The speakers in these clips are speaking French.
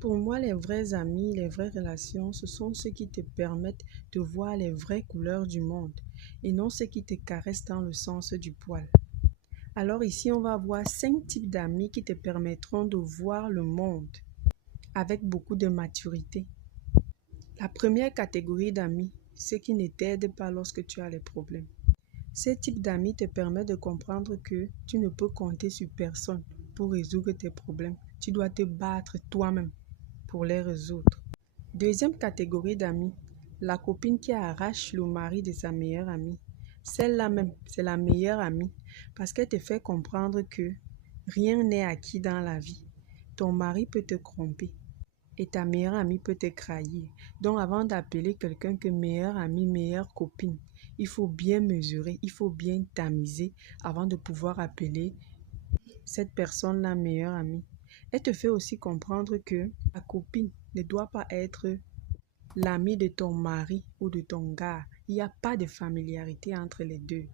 Pour moi, les vrais amis, les vraies relations, ce sont ceux qui te permettent de voir les vraies couleurs du monde et non ceux qui te caressent dans le sens du poil. Alors ici, on va voir 5 types d'amis qui te permettront de voir le monde avec beaucoup de maturité. La première catégorie d'amis, ceux qui ne t'aident pas lorsque tu as les problèmes. Ces types d'amis te permettent de comprendre que tu ne peux compter sur personne pour résoudre tes problèmes. Tu dois te battre toi-même pour les résoudre. Deuxième catégorie d'amis, la copine qui arrache le mari de sa meilleure amie. Celle-là même, c'est la meilleure amie parce qu'elle te fait comprendre que rien n'est acquis dans la vie. Ton mari peut te tromper et ta meilleure amie peut te trahir. Donc avant d'appeler quelqu'un que meilleure amie, meilleure copine, il faut bien mesurer, il faut bien tamiser avant de pouvoir appeler cette personne la meilleure amie. Elle te fait aussi comprendre que ta copine ne doit pas être l'ami de ton mari ou de ton gars. Il n'y a pas de familiarité entre les deux.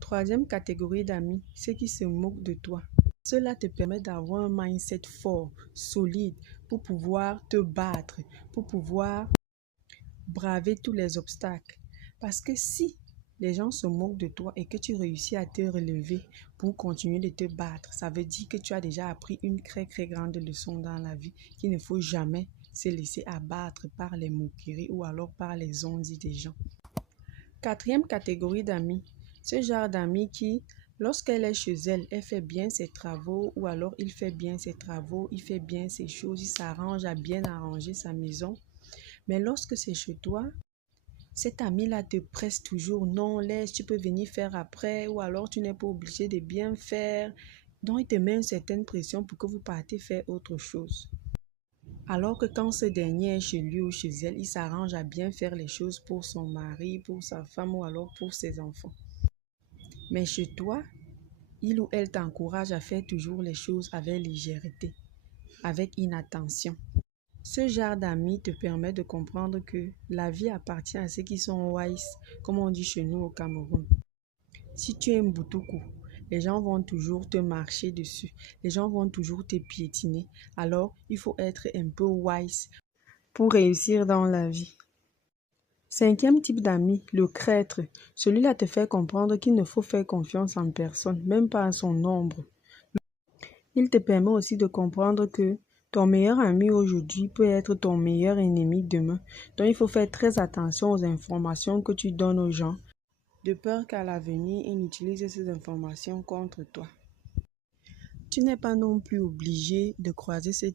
Troisième catégorie d'amis, ceux qui se moquent de toi. Cela te permet d'avoir un mindset fort, solide, pour pouvoir te battre, pour pouvoir braver tous les obstacles. Parce que si les gens se moquent de toi et que tu réussis à te relever pour continuer de te battre, ça veut dire que tu as déjà appris une très grande leçon dans la vie qu'il ne faut jamais se laisser abattre par les moqueries ou alors par les ondes des gens. Quatrième catégorie d'amis, ce genre d'amis qui, lorsqu'elle est chez elle, elle fait bien ses travaux ou alors il fait bien ses travaux, il fait bien ses choses, il s'arrange à bien arranger sa maison. Mais lorsque c'est chez toi, cet ami-là te presse toujours, non, laisse, tu peux venir faire après ou alors tu n'es pas obligé de bien faire. Donc, il te met une certaine pression pour que vous partez faire autre chose. Alors que quand ce dernier est chez lui ou chez elle, il s'arrange à bien faire les choses pour son mari, pour sa femme ou alors pour ses enfants. Mais chez toi, il ou elle t'encourage à faire toujours les choses avec légèreté, avec inattention. Ce genre d'amis te permet de comprendre que la vie appartient à ceux qui sont wise, comme on dit chez nous au Cameroun. Si tu es un boutoukou, les gens vont toujours te marcher dessus, les gens vont toujours te piétiner. Alors, il faut être un peu wise pour réussir dans la vie. Cinquième type d'amis, le traître. Celui-là te fait comprendre qu'il ne faut faire confiance en personne, même pas à son ombre. Il te permet aussi de comprendre que ton meilleur ami aujourd'hui peut être ton meilleur ennemi demain. Donc, il faut faire très attention aux informations que tu donnes aux gens, de peur qu'à l'avenir, ils n'utilisent ces informations contre toi. Tu n'es pas non plus obligé de croiser ce